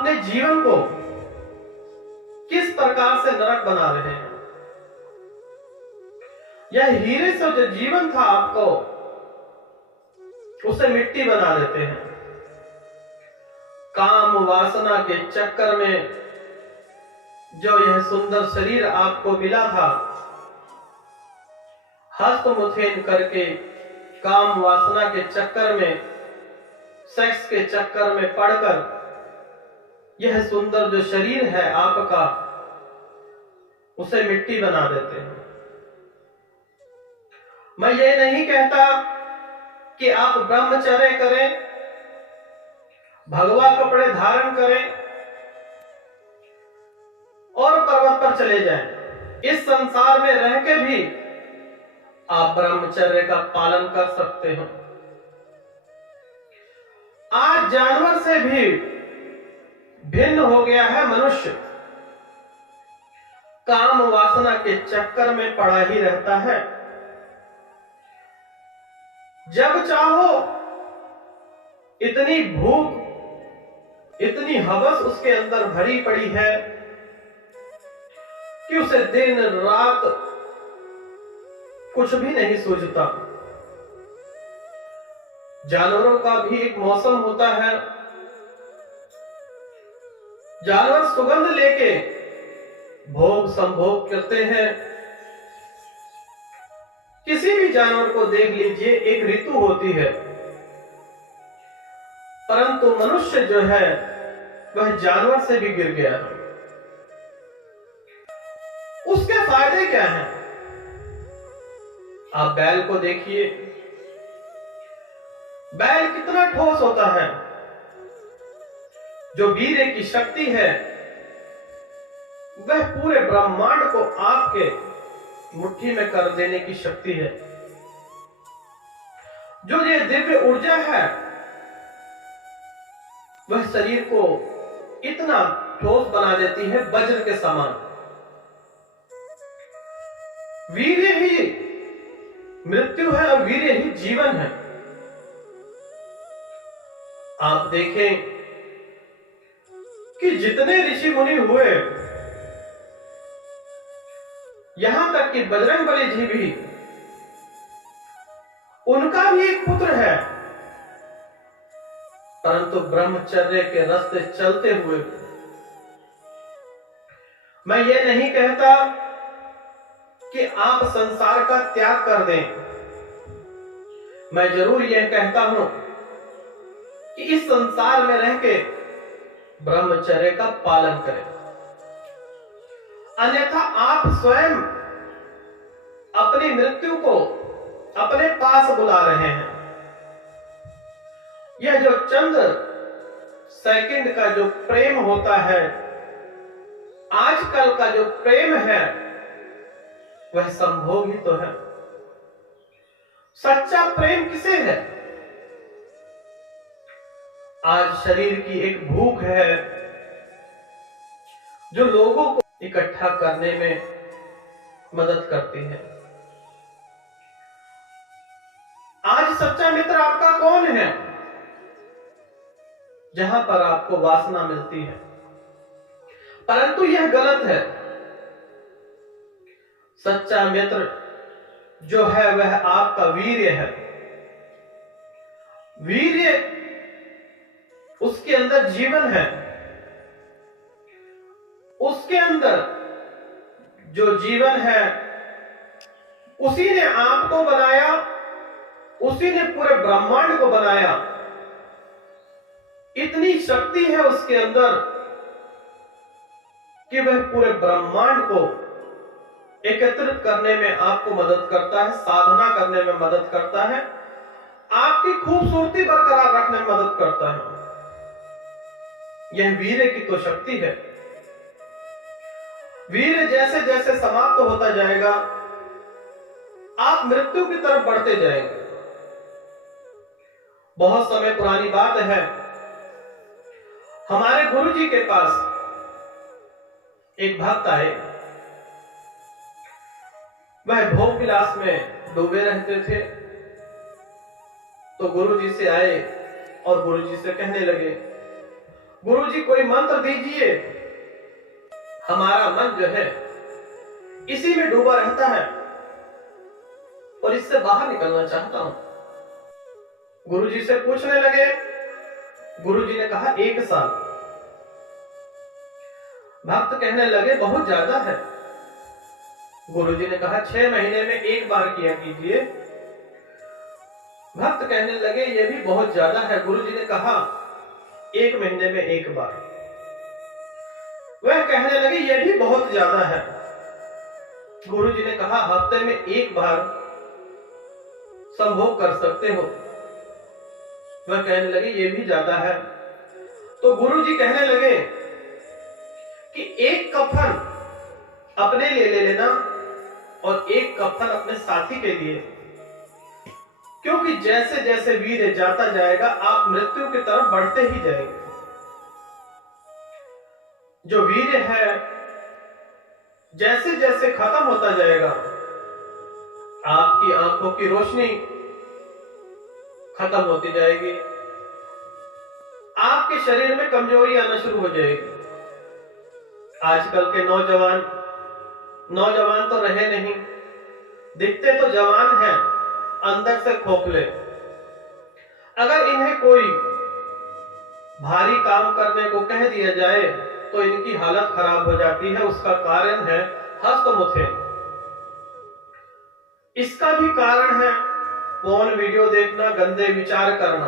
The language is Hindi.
अपने जीवन को किस प्रकार से नरक बना रहे हैं। यह हीरे से जो जीवन था आपको, उसे मिट्टी बना देते हैं। काम वासना के चक्कर में जो यह सुंदर शरीर आपको मिला था, हस्तमुथेन करके काम वासना के चक्कर में, सेक्स के चक्कर में पड़कर यह सुंदर जो शरीर है आपका, उसे मिट्टी बना देते हैं। मैं ये नहीं कहता कि आप ब्रह्मचर्य करें, भगवा कपड़े धारण करें और पर्वत पर चले जाएं। इस संसार में रह के भी आप ब्रह्मचर्य का पालन कर सकते हो। आज जानवर से भी भिन्न हो गया है मनुष्य। काम वासना के चक्कर में पड़ा ही रहता है। जब चाहो इतनी भूख, इतनी हवस उसके अंदर भरी पड़ी है कि उसे दिन रात कुछ भी नहीं सूझता। जानवरों का भी एक मौसम होता है। जानवर सुगंध लेके भोग संभोग करते हैं। किसी भी जानवर को देख लीजिए, एक ऋतु होती है, परंतु मनुष्य जो है वह जानवर से भी गिर गया है। उसके फायदे क्या हैं? आप बैल को देखिए, बैल कितना ठोस होता है। जो वीर्य की शक्ति है वह पूरे ब्रह्मांड को आपके मुट्ठी में कर देने की शक्ति है। जो ये दिव्य ऊर्जा है वह शरीर को इतना ठोस बना देती है, वज्र के समान। वीर्य ही मृत्यु है और वीर्य ही जीवन है। आप देखें कि जितने ऋषि मुनि हुए, यहां तक कि बजरंगबली जी भी, उनका भी एक पुत्र है, परंतु ब्रह्मचर्य के रास्ते चलते हुए। मैं ये नहीं कहता कि आप संसार का त्याग कर दें। मैं जरूर यह कहता हूं कि इस संसार में रह के ब्रह्मचर्य का पालन करें, अन्यथा आप स्वयं अपनी मृत्यु को अपने पास बुला रहे हैं। यह जो चंद सेकंड का जो प्रेम होता है, आजकल का जो प्रेम है, वह संभोग ही तो है। सच्चा प्रेम किसे है? आज शरीर की एक भूख है जो लोगों को इकट्ठा करने में मदद करती है। आज सच्चा मित्र आपका कौन है? जहां पर आपको वासना मिलती है, परंतु यह गलत है। सच्चा मित्र जो है वह आपका वीर्य है। वीर्य, उसके अंदर जीवन है। उसके अंदर जो जीवन है, उसी ने आपको बनाया, उसी ने पूरे ब्रह्मांड को बनाया। इतनी शक्ति है उसके अंदर कि वह पूरे ब्रह्मांड को एकत्रित करने में आपको मदद करता है, साधना करने में मदद करता है, आपकी खूबसूरती बरकरार रखने में मदद करता है। यह वीर्य की तो शक्ति है। वीर्य जैसे जैसे समाप्त होता जाएगा, आप मृत्यु की तरफ बढ़ते जाएंगे। बहुत समय पुरानी बात है, हमारे गुरु जी के पास एक भक्त आए। वह भोग विलास में डूबे रहते थे। तो गुरु जी से आए और गुरु जी से कहने लगे, गुरुजी कोई मंत्र दीजिए। हमारा मन जो है इसी में डूबा रहता है और इससे बाहर निकलना चाहता हूं। गुरुजी से पूछने लगे। गुरुजी ने कहा 1 साल। भक्त कहने लगे बहुत ज्यादा है। गुरुजी ने कहा 6 महीने में 1 बार किया कीजिए। भक्त कहने लगे ये भी बहुत ज्यादा है। गुरुजी ने कहा 1 महीने में 1 बार। वह कहने लगे ये भी बहुत ज्यादा है। गुरुजी ने कहा हफ्ते में 1 बार संभोग कर सकते हो। वह कहने लगे ये भी ज्यादा है। तो गुरुजी कहने लगे कि 1 कफन अपने लिए ले लेना और 1 कफन अपने साथी के लिए, क्योंकि जैसे जैसे वीर्य जाता जाएगा आप मृत्यु की तरफ बढ़ते ही जाएंगे। जो वीर्य है जैसे जैसे खत्म होता जाएगा आपकी आंखों की रोशनी खत्म होती जाएगी, आपके शरीर में कमजोरी आना शुरू हो जाएगी। आजकल के नौजवान तो रहे नहीं, दिखते तो जवान हैं, अंदर से खोखले। अगर इन्हें कोई भारी काम करने को कह दिया जाए तो इनकी हालत खराब हो जाती है। उसका कारण है हस्तमुखे। इसका भी कारण है फोन वीडियो देखना, गंदे विचार करना।